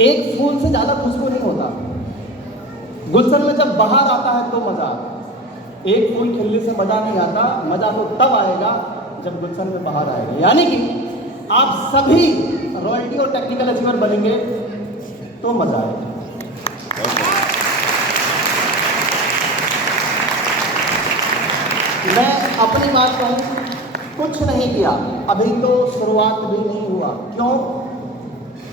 एक फूल से ज़्यादा खुशबू नहीं होता। गुलशन में जब बहार आता है तो मज़ा, एक फूल खिलने से मज़ा नहीं आता, मज़ा तो तब आएगा जब गुलशन में बहार आएगा। यानी कि आप सभी रॉयल्टी और टेक्निकल अचीवर बनेंगे तो मज़ा आएगा। मैं अपनी बात कहूँ, कुछ नहीं किया, अभी तो शुरुआत भी नहीं हुआ। क्यों?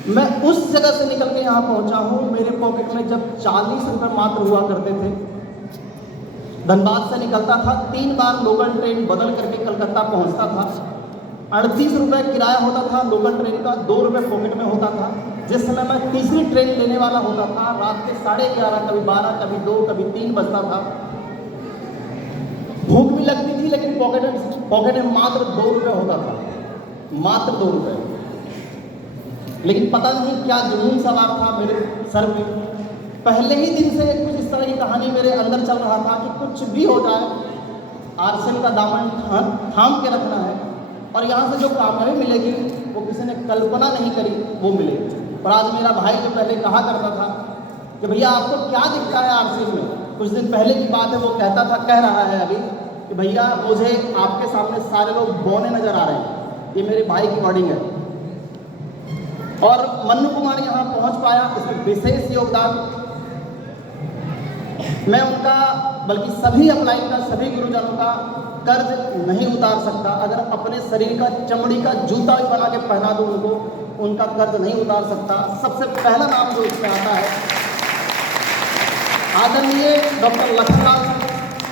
मैं उस जगह से निकल के यहाँ पहुँचा हूँ, मेरे पॉकेट में जब 40 रुपये मात्र हुआ करते थे। धनबाद से निकलता था, 3 बार लोकल ट्रेन बदल करके कलकत्ता पहुँचता था। 38 रुपये किराया होता था लोकल ट्रेन का, 2 रुपये पॉकेट में होता था। जिस समय मैं तीसरी ट्रेन लेने वाला होता था, रात के 11:30, कभी 12, कभी 2, कभी 3 बजता था। भूख भी लगती थी, लेकिन पॉकेट में मात्र 2 रुपये होता था, मात्र 2 रुपये। लेकिन पता नहीं क्या जुनून सवार था मेरे सर में। पहले ही दिन से कुछ इस तरह की कहानी मेरे अंदर चल रहा था कि कुछ भी हो जाए, आरसीएम का दामन थाम के रखना है, और यहाँ से जो कामयाबी मिलेगी वो किसी ने कल्पना नहीं करी वो मिलेगी। और आज मेरा भाई जो पहले कहा करता था कि भैया आपको क्या दिखता है आरसीएम में, कुछ दिन पहले की बात है, वो कहता था, कह रहा है अभी कि भैया मुझे आपके सामने सारे लोग बौने नजर आ रहे हैं। ये मेरे भाई की वर्डिंग है। और मन्नू कुमार यहाँ पहुँच पाया, इसमें विशेष योगदान मैं उनका, बल्कि सभी अपलाइन का, सभी गुरुजनों का कर्ज नहीं उतार सकता। अगर अपने शरीर का चमड़ी का जूता भी बना के पहना दूँ उनको, उनका कर्ज नहीं उतार सकता। सबसे पहला नाम जो इसमें आता है आदरणीय डॉक्टर लखनलाल,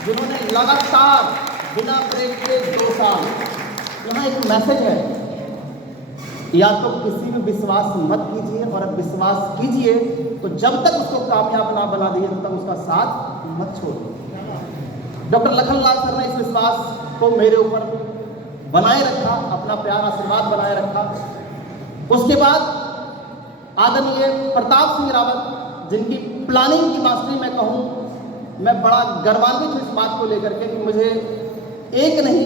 जिन्होंने लगातार बिना ब्रेक के 2 साल, यहाँ एक मैसेज है, या तो किसी में विश्वास मत कीजिए, और अब विश्वास कीजिए तो जब तक उसको कामयाब ना बना दिए तब तक उसका साथ मत छोड़िए। डॉक्टर लखनलाल सर ने इस विश्वास को मेरे ऊपर बनाए रखा, अपना प्यार आशीर्वाद बनाए रखा। उसके बाद आदरणीय प्रताप सिंह रावत, जिनकी प्लानिंग की मास्टरी मैं कहूँ, मैं बड़ा गर्वान्वित हूँ इस बात को लेकर के कि मुझे एक नहीं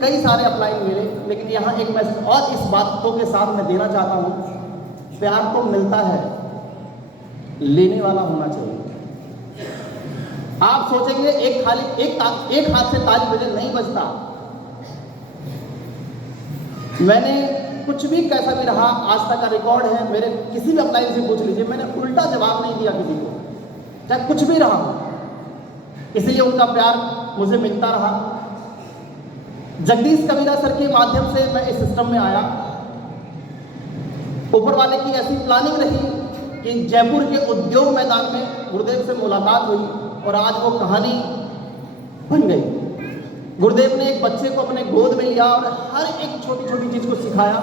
कई सारे अपलाइन मिले। लेकिन यहाँ एक मैसेज और इस बातों के साथ मैं देना चाहता हूँ, प्यार तो मिलता है, लेने वाला होना चाहिए। आप सोचेंगे एक हाथ से ताली बजे, नहीं बजता। मैंने कुछ भी कैसा भी रहा, आज तक का रिकॉर्ड है, मेरे किसी भी अपलाइन से पूछ लीजिए, मैंने उल्टा जवाब नहीं दिया किसी को, चाहे कुछ भी रहा। इसलिए उनका प्यार मुझे मिलता रहा। जगदीश कबीरा सर के माध्यम से मैं इस सिस्टम में आया। ऊपर वाले की ऐसी प्लानिंग रही कि जयपुर के उद्योग मैदान में गुरुदेव से मुलाकात हुई, और आज वो कहानी बन गई। गुरुदेव ने एक बच्चे को अपने गोद में लिया और हर एक छोटी छोटी चीज़ को सिखाया।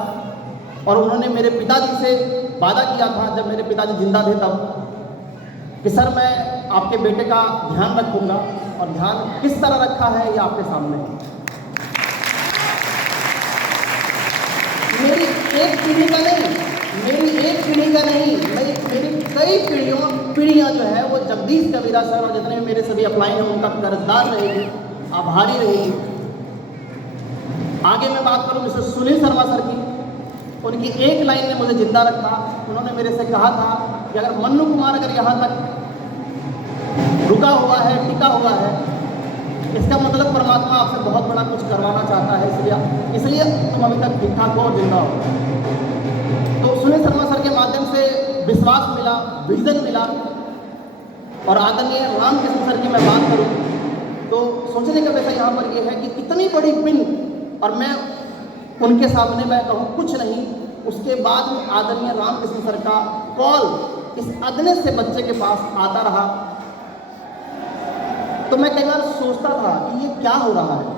और उन्होंने मेरे पिताजी से वादा किया था, जब मेरे पिताजी जिंदा थे तब, कि सर मैं आपके बेटे का ध्यान रखूंगा, और ध्यान किस तरह रखा है ये आपके सामने है। मेरी एक पीढ़ी का नहीं, मेरी कई पीढ़ियाँ जो है वो जगदीश कबीरा सर और जितने मेरे सभी अपलाइन हैं उनका कर्जदार रहेगी, आभारी रहेगी। आगे मैं बात करूँ मिस्टर सुनील शर्मा सर की, उनकी एक लाइन ने मुझे जिंदा रखा। उन्होंने मेरे से कहा था कि अगर मन्नू कुमार अगर यहाँ तक रुका हुआ है, टिका हुआ है, इसका मतलब परमात्मा आपसे बहुत बड़ा कुछ करवाना चाहता है, इसलिए तुम अभी तक ठीक ठाक हो, जिंदा हो। तो सुनील शर्मा सर के माध्यम से विश्वास मिला, विजन मिला। और आदरणीय रामकृष्ण सर की मैं बात करूं तो सोचने का वैसा यहाँ पर यह है कि इतनी बड़ी पिन, और मैं उनके सामने मैं कहूँ कुछ नहीं। उसके बाद में आदरणीय रामकृष्ण सर का कॉल इस अदने से बच्चे के पास आता रहा। तो मैं कई बार सोचता था कि ये क्या हो रहा है,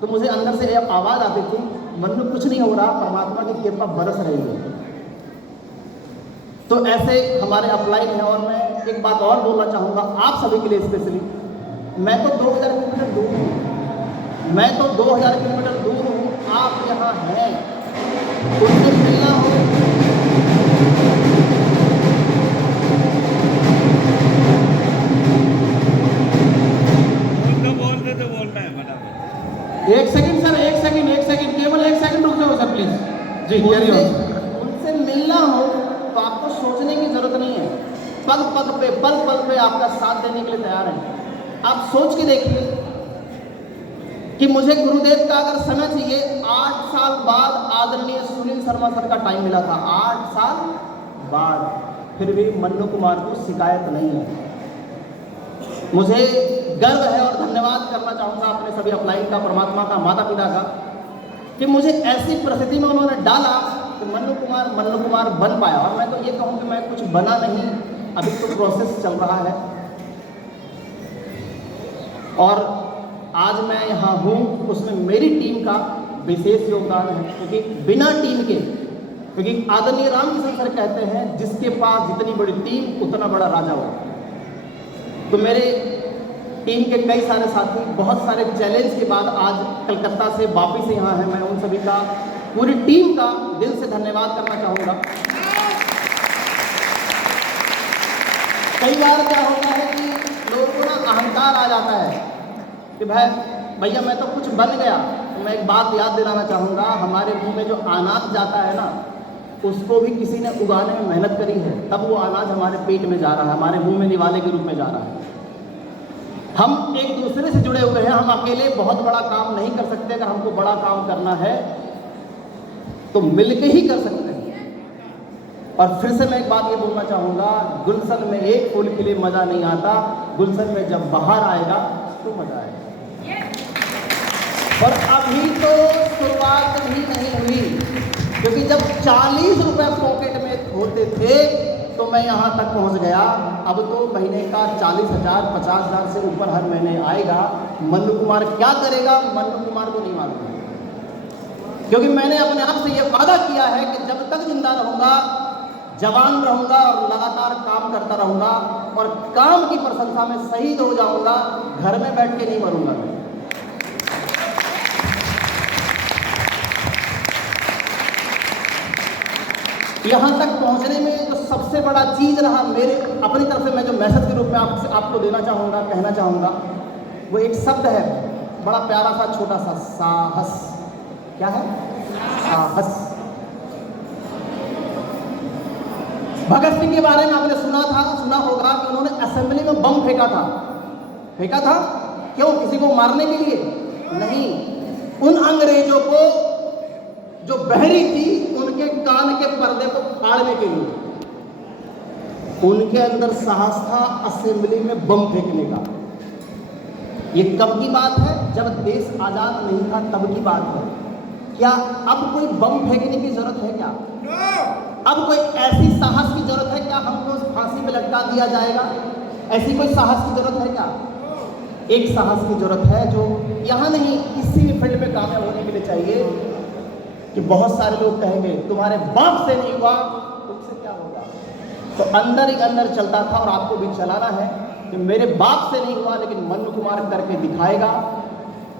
तो मुझे अंदर से एक आवाज़ आती थी, मन में कुछ नहीं हो रहा, परमात्मा की कृपा बरस रही है। तो ऐसे हमारे अपलाइन हैं। और मैं एक बात और बोलना चाहूँगा आप सभी के लिए स्पेशली, मैं तो 2000 किलोमीटर दूर हूँ, मैं तो 2000 किलोमीटर दूर हूँ, आप यहाँ हैं, उनसे मिलना हो, एक सेकंड सर, एक सेकंड, केवल 1 सेकंड रुक जाओ सर प्लीज। जी, उनसे मिलना हो तो आपको सोचने की जरूरत पल पल पे आपका साथ देने के लिए तैयार हैं। आप सोच के देखिए कि मुझे गुरुदेव का अगर समय चाहिए, 8 साल बाद आदरणीय सुनील शर्मा सर का टाइम मिला था, 8 साल बाद, फिर भी मन्नू कुमार को शिकायत नहीं है। मुझे गर्व है और धन्यवाद करना चाहूँगा अपने सभी अपलाइन का, परमात्मा का, माता पिता का, कि मुझे ऐसी परिस्थिति में उन्होंने डाला कि मन्नू कुमार बन पाया। और मैं तो ये कहूँ कि मैं कुछ बना नहीं, अभी तो प्रोसेस चल रहा है। और आज मैं यहाँ हूँ, उसमें मेरी टीम का विशेष योगदान है, क्योंकि बिना टीम के, क्योंकि आदरणीय रामकिशन सर कहते हैं जिसके पास जितनी बड़ी टीम उतना बड़ा राजा हो। तो मेरे टीम के कई सारे साथी बहुत सारे चैलेंज के बाद आज कलकत्ता से वापिस यहाँ हैं। मैं उन सभी का, पूरी टीम का दिल से धन्यवाद करना चाहूँगा। कई बार क्या होता है कि लोगों को ना अहंकार आ जाता है कि भैया मैं तो कुछ बन गया। तो मैं एक बात याद दिलाना चाहूँगा, हमारे मुंह में जो अनाज जाता है ना, उसको भी किसी ने उगाने में मेहनत करी है, तब वो अनाज हमारे पेट में जा रहा है, हमारे मुंह में निवाले के रूप में जा रहा है। हम एक दूसरे से जुड़े हुए हैं, हम अकेले बहुत बड़ा काम नहीं कर सकते। अगर हमको बड़ा काम करना है तो मिलके ही कर सकते हैं। और फिर से मैं एक बात ये बोलना चाहूँगा, गुलशन में एक फूल के लिए मज़ा नहीं आता, गुलशन में जब बाहर आएगा तो मज़ा आएगा। और अभी तो शुरुआत भी नहीं हुई, क्योंकि जब 40 रुपये पॉकेट में होते थे तो मैं यहाँ तक पहुँच गया। अब तो महीने का 40,000 50,000 से ऊपर हर महीने आएगा। मन्नू कुमार क्या करेगा, मन्नू कुमार को नहीं मालूम, क्योंकि मैंने अपने आप से ये वादा किया है कि जब तक जिंदा रहूँगा, जवान रहूँगा और लगातार काम करता रहूँगा और काम की प्रशंसा में शहीद हो जाऊँगा, घर में बैठ के नहीं मरूँगा। यहाँ तक पहुँचने में जो सबसे बड़ा चीज़ रहा, मेरे अपनी तरफ से मैं जो मैसेज के रूप में आपको देना चाहूँगा, कहना चाहूँगा, वो एक शब्द है, बड़ा प्यारा सा छोटा सा, साहस। क्या है? साहस। भगत सिंह के बारे में आपने सुना होगा कि उन्होंने असेंबली में बम फेंका था। क्यों? किसी को मारने के लिए नहीं, उन अंग्रेजों को जो बहरी थी उनके कान के पर्दे को फाड़ने के लिए। उनके अंदर साहस था असेंबली में बम फेंकने का। ये कब की बात है? जब देश आजाद नहीं था तब की बात है। क्या अब कोई बम फेंकने की जरूरत है क्या? अब कोई ऐसी साहस की जरूरत है क्या? हमको फांसी पे लटका दिया जाएगा, ऐसी कोई साहस की जरूरत है क्या? एक साहस की जरूरत है जो यहाँ नहीं, किसी भी फील्ड में कामयाब होने के लिए चाहिए। कि बहुत सारे लोग कहेंगे तुम्हारे बाप से नहीं हुआ, तुमसे क्या होगा? तो अंदर ही अंदर चलता था और आपको भी चलाना है कि मेरे बाप से नहीं हुआ, लेकिन मन्नू कुमार करके दिखाएगा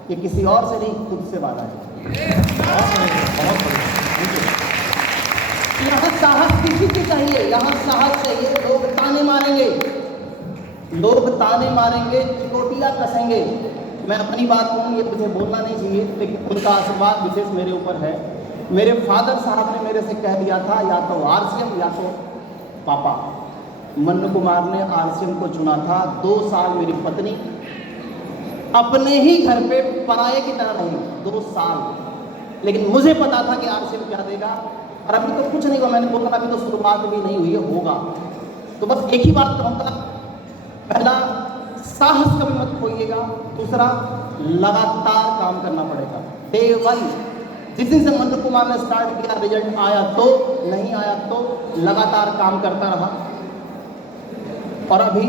कि किसी और से नहीं, खुद से वादा है। यहाँ साहस किसी की चाहिए, यहाँ साहस चाहिए। लोग ताने मारेंगे, चिकोटियाँ कसेंगे। मैं अपनी बात कहूँ, ये मुझे बोलना नहीं चाहिए, लेकिन उनका आशीर्वाद विशेष मेरे ऊपर है। मेरे फादर साहब ने मेरे से कह दिया था, या तो आरसीएम या तो पापा। मन्नू कुमार ने आरसीएम को चुना था। 2 साल मेरी पत्नी अपने ही घर पे पराये की तरह रही, 2 साल। लेकिन मुझे पता था कि आरसीएम क्या देगा, और अभी तो कुछ नहीं हुआ। मैंने बोला अभी तो शुरुआत भी नहीं हुई है, होगा। तो बस एक ही बात कहूँगा, पहला साहस कभी मत खोइएगा, दूसरा लगातार काम करना पड़ेगा। डे 1 जिस दिन से मन्नू कुमार ने स्टार्ट किया, रिजल्ट आया तो, नहीं आया तो, लगातार काम करता रहा। और अभी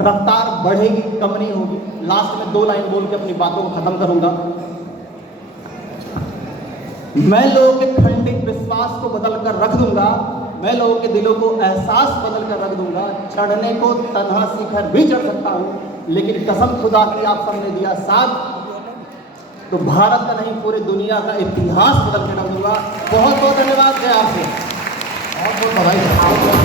रफ्तार बढ़ेगी, कम नहीं होगी। लास्ट में 2 लाइन बोल के अपनी बातों को खत्म करूंगा। मैं लोगों के खंडित विश्वास को बदल कर रख दूंगा, मैं लोगों के दिलों को एहसास बदल कर रख दूंगा। चढ़ने को तन्हा शिखर भी चढ़ सकता हूँ, लेकिन कसम खुदा की आप सबने दिया साथ, तो भारत का नहीं पूरे दुनिया का इतिहास बदल के रख दूंगा। बहुत बहुत धन्यवाद है आपसे, बहुत बहुत बधाई।